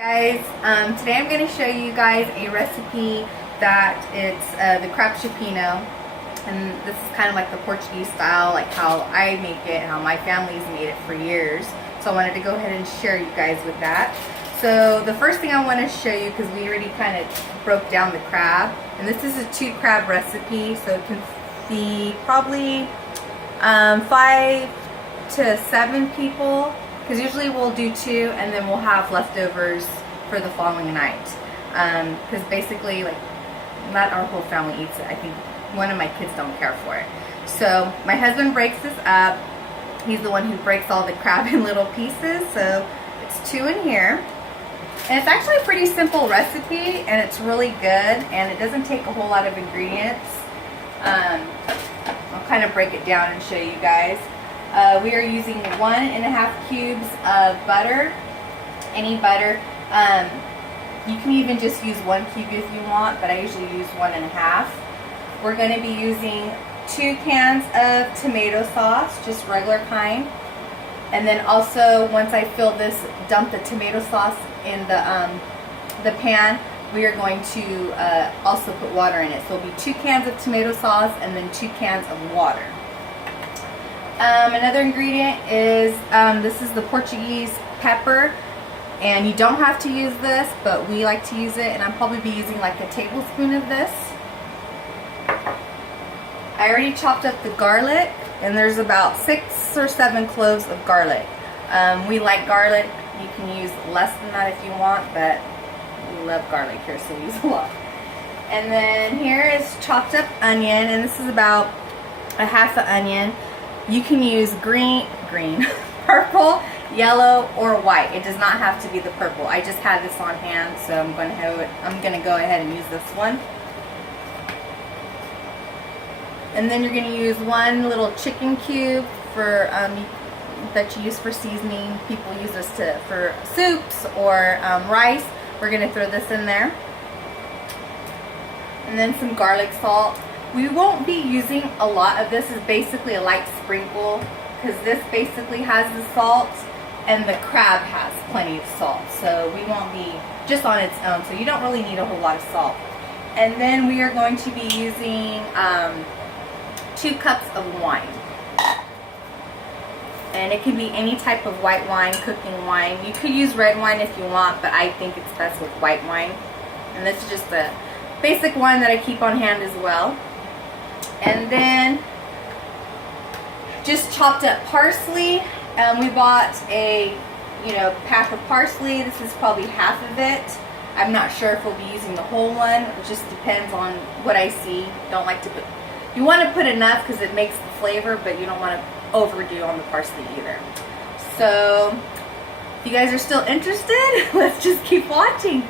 Guys, today I'm going to show you guys a recipe that it's the crab Cioppino, and this is kind of like the Portuguese style, like how I make it, how my family's made it for years. So I wanted to go ahead and share you guys with that. So the first thing I want to show you, because we already kind of broke down the crab, and this is a 2 crab recipe, so it can feed probably 5 to 7 people. Because usually we'll do 2 and then we'll have leftovers for the following night. Because basically, like, not our whole family eats it. I think one of my kids don't care for it. So my husband breaks this up. He's the one who breaks all the crab in little pieces. So it's 2 in here. And it's actually a pretty simple recipe, and it's really good, and it doesn't take a whole lot of ingredients. I'll kind of break it down and show you guys. We are using 1.5 cubes of butter, any butter. You can even just use 1 cube if you want, but I usually use 1.5. We're going to be using 2 cans of tomato sauce, just regular kind. And then also, once I fill this, dump the tomato sauce in the pan, we are going to also put water in it. So it'll be 2 cans of tomato sauce and then 2 cans of water. Another ingredient is, this is the Portuguese pepper, and you don't have to use this, but we like to use it, and I'll probably be using like a tablespoon of this. I already chopped up the garlic, and there's about 6 or 7 cloves of garlic. We like garlic. You can use less than that if you want, but we love garlic here, so we use a lot. And then here is chopped up onion, and this is about a half an onion. You can use green, purple, yellow, or white. It does not have to be the purple. I just had this on hand, so I'm going to go ahead and use this one. And then you're going to use 1 little chicken cube for that you use for seasoning. People use this for soups or rice. We're going to throw this in there. And then some garlic salt. We won't be using a lot of this. Is basically a light sprinkle, because this basically has the salt and the crab has plenty of salt, so we won't be just on its own, so you don't really need a whole lot of salt. And then we are going to be using 2 cups of wine, and it can be any type of white wine, cooking wine. You could use red wine if you want, but I think it's best with white wine. And this is just the basic one that I keep on hand as well. And then just chopped up parsley. We bought a pack of parsley. This is probably half of it. I'm not sure if we'll be using the whole one. It just depends on what I see. Don't like to put, you want to put enough because it makes the flavor, but you don't want to overdo on the parsley either. So if you guys are still interested, let's just keep watching.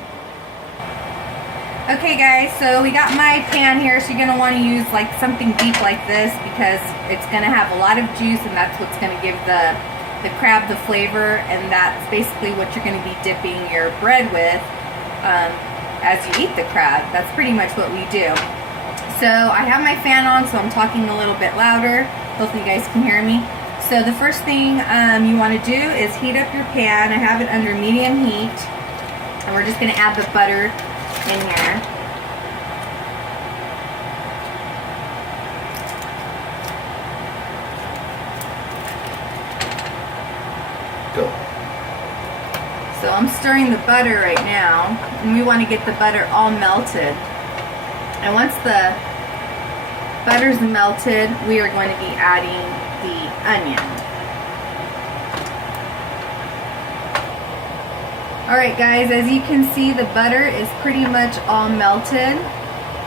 Okay guys, so we got my pan here, so you're going to want to use like something deep like this, because it's going to have a lot of juice, and that's what's going to give the crab the flavor, and that's basically what you're going to be dipping your bread with as you eat the crab. That's pretty much what we do. So I have my fan on, so I'm talking a little bit louder. Hopefully you guys can hear me. So the first thing you want to do is heat up your pan. I have it under medium heat, and we're just going to add the butter in here. Go. So I'm stirring the butter right now, and we want to get the butter all melted. And once the butter's melted, we are going to be adding the onion. Alright guys, as you can see, the butter is pretty much all melted,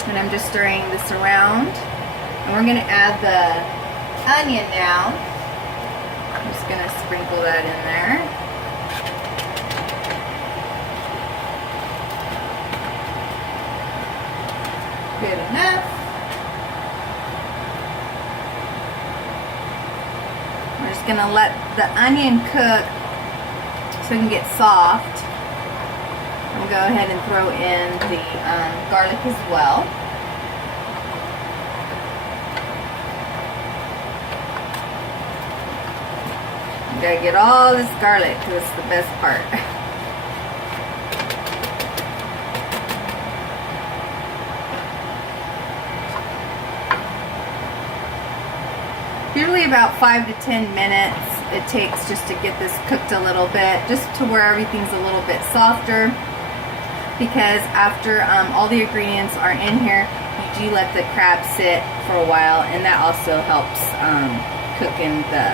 and I'm just stirring this around. And we're going to add the onion now. I'm just going to sprinkle that in there. Good enough. We're just going to let the onion cook so it can get soft. We'll go ahead and throw in the garlic as well. You gotta get all this garlic, because it's the best part. Usually about 5 to 10 minutes it takes just to get this cooked a little bit, just to where everything's a little bit softer. Because after all the ingredients are in here, you do let the crab sit for a while, and that also helps cooking the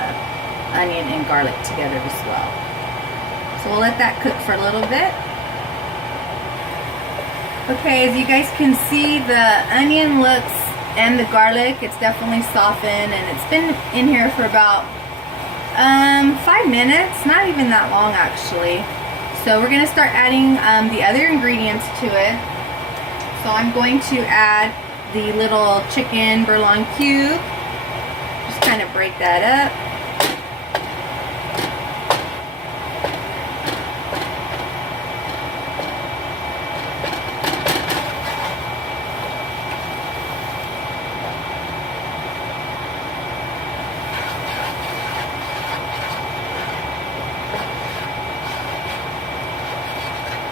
onion and garlic together as well. So we'll let that cook for a little bit. Okay, as you guys can see, the onion looks, and the garlic, it's definitely softened, and it's been in here for about 5 minutes, not even that long actually. So we're going to start adding the other ingredients to it. So I'm going to add the little chicken bourguignon cube. Just kind of break that up.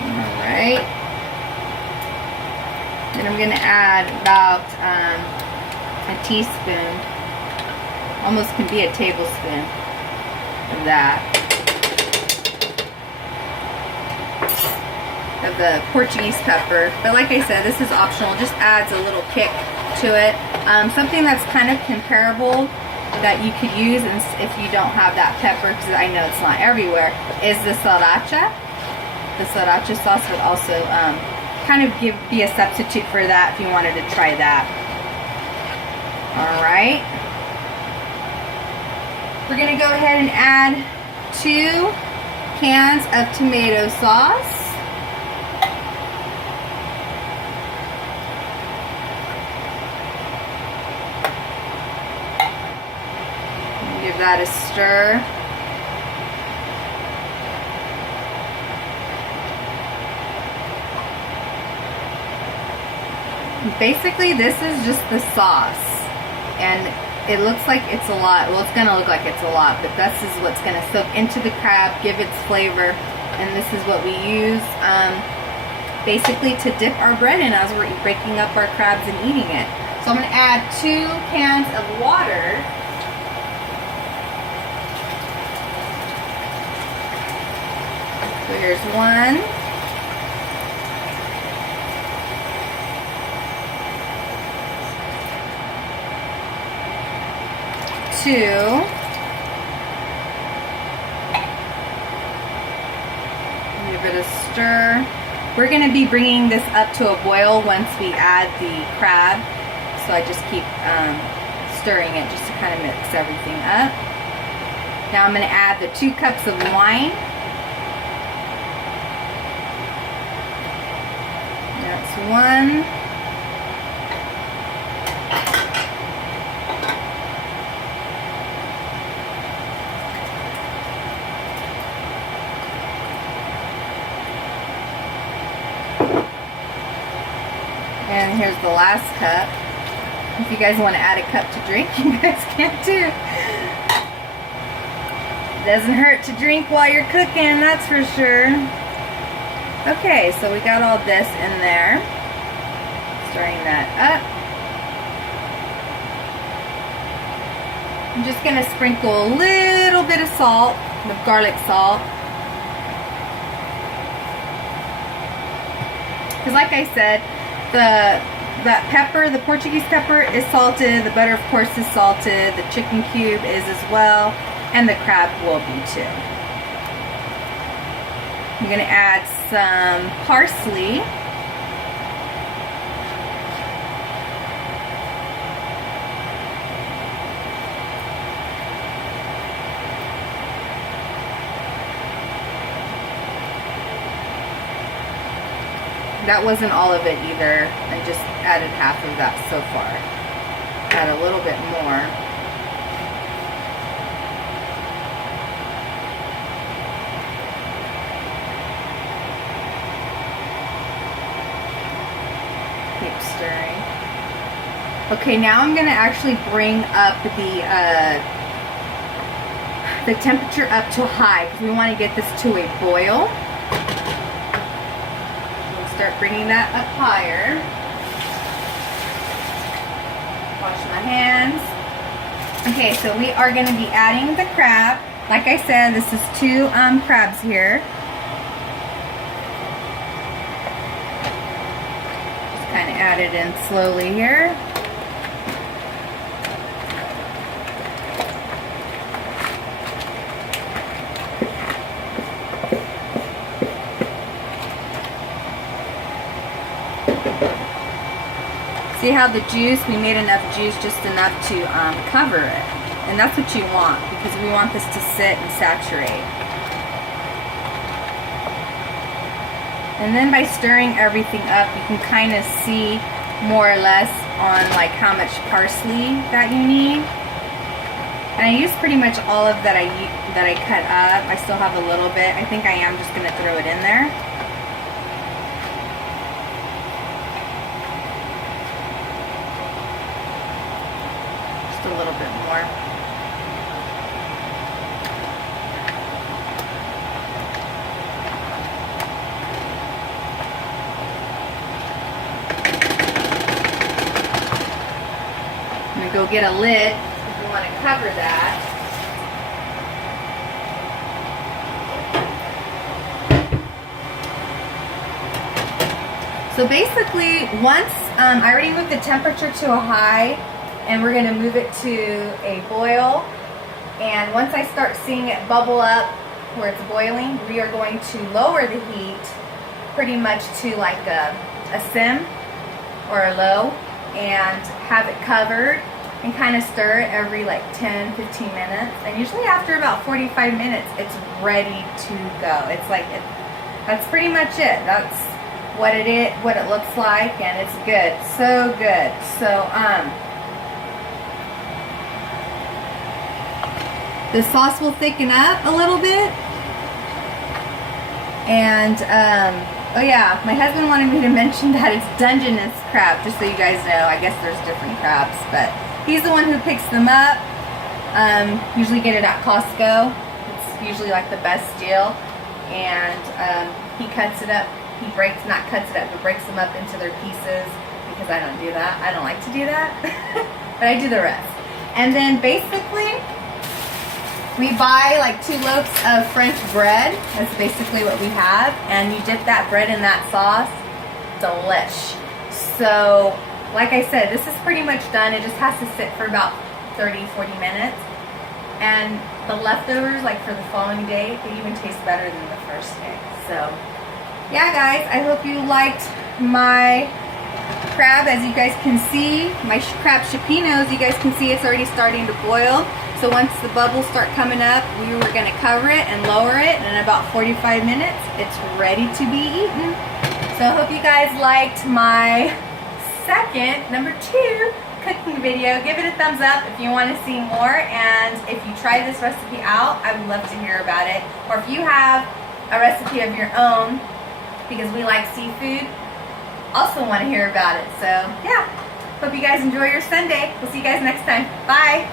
Alright. Then I'm going to add about a teaspoon, almost can be a tablespoon of that, of the Portuguese pepper. But like I said, this is optional, just adds a little kick to it. Something that's kind of comparable that you could use if you don't have that pepper, because I know it's not everywhere, is the sriracha. The sriracha sauce would also kind of be a substitute for that if you wanted to try that. Alright. We're going to go ahead and add 2 cans of tomato sauce. Give that a stir. Basically, this is just the sauce, and it looks like it's a lot. Well, it's going to look like it's a lot, but this is what's going to soak into the crab, give its flavor, and this is what we use basically to dip our bread in as we're breaking up our crabs and eating it. So I'm going to add 2 cans of water. So here's 1. 2. Give it a stir. We're going to be bringing this up to a boil once we add the crab, so I just keep stirring it just to kind of mix everything up. Now I'm going to add the 2 cups of wine. That's 1. And here's the last cup. If you guys want to add a cup to drink, you guys can too. Doesn't hurt to drink while you're cooking, that's for sure. Okay, so we got all this in there. Stirring that up. I'm just going to sprinkle a little bit of salt, the garlic salt. Because like I said, that pepper, the Portuguese pepper is salted, the butter of course is salted, the chicken cube is as well, and the crab will be too. I'm going to add some parsley. That wasn't all of it either. I just added half of that so far. Add a little bit more. Keep stirring. Okay, now I'm going to actually bring up the temperature up to high because we want to get this to a boil. Start bringing that up higher. Wash my hands. Okay, so we are going to be adding the crab. Like I said, this is 2 crabs here. Just kind of add it in slowly here. See how the juice, we made enough juice, just enough to cover it. And that's what you want, because we want this to sit and saturate. And then by stirring everything up, you can kind of see more or less on like how much parsley that you need. And I used pretty much all of that I cut up. I still have a little bit. I think I am just going to throw it in there. A little bit more. I'm going to go get a lid if you want to cover that. So basically, once I already moved the temperature to a high, and we're going to move it to a boil. And once I start seeing it bubble up where it's boiling, we are going to lower the heat pretty much to like a sim or a low, and have it covered and kind of stir it every like 10-15 minutes. And usually after about 45 minutes, it's ready to go. It's like, that's pretty much it. That's what it looks like, and it's good. So good. So, the sauce will thicken up a little bit. And, oh yeah, my husband wanted me to mention that it's Dungeness crab, just so you guys know. I guess there's different crabs, but he's the one who picks them up. Usually get it at Costco. It's usually like the best deal. And he cuts it up. He breaks them up into their pieces, because I don't do that. I don't like to do that. But I do the rest. And then basically, we buy like 2 loaves of French bread. That's basically what we have. And you dip that bread in that sauce. Delish. So, like I said, this is pretty much done. It just has to sit for about 30-40 minutes. And the leftovers, like for the following day, they even taste better than the first day. So, yeah guys, I hope you liked my crab. As you guys can see, my crab Cioppino, as you guys can see, it's already starting to boil. So once the bubbles start coming up, we were going to cover it and lower it, and in about 45 minutes, it's ready to be eaten. So I hope you guys liked my second, number 2, cooking video. Give it a thumbs up if you want to see more, and if you try this recipe out, I would love to hear about it. Or if you have a recipe of your own, because we like seafood, also want to hear about it. So yeah, hope you guys enjoy your Sunday. We'll see you guys next time. Bye.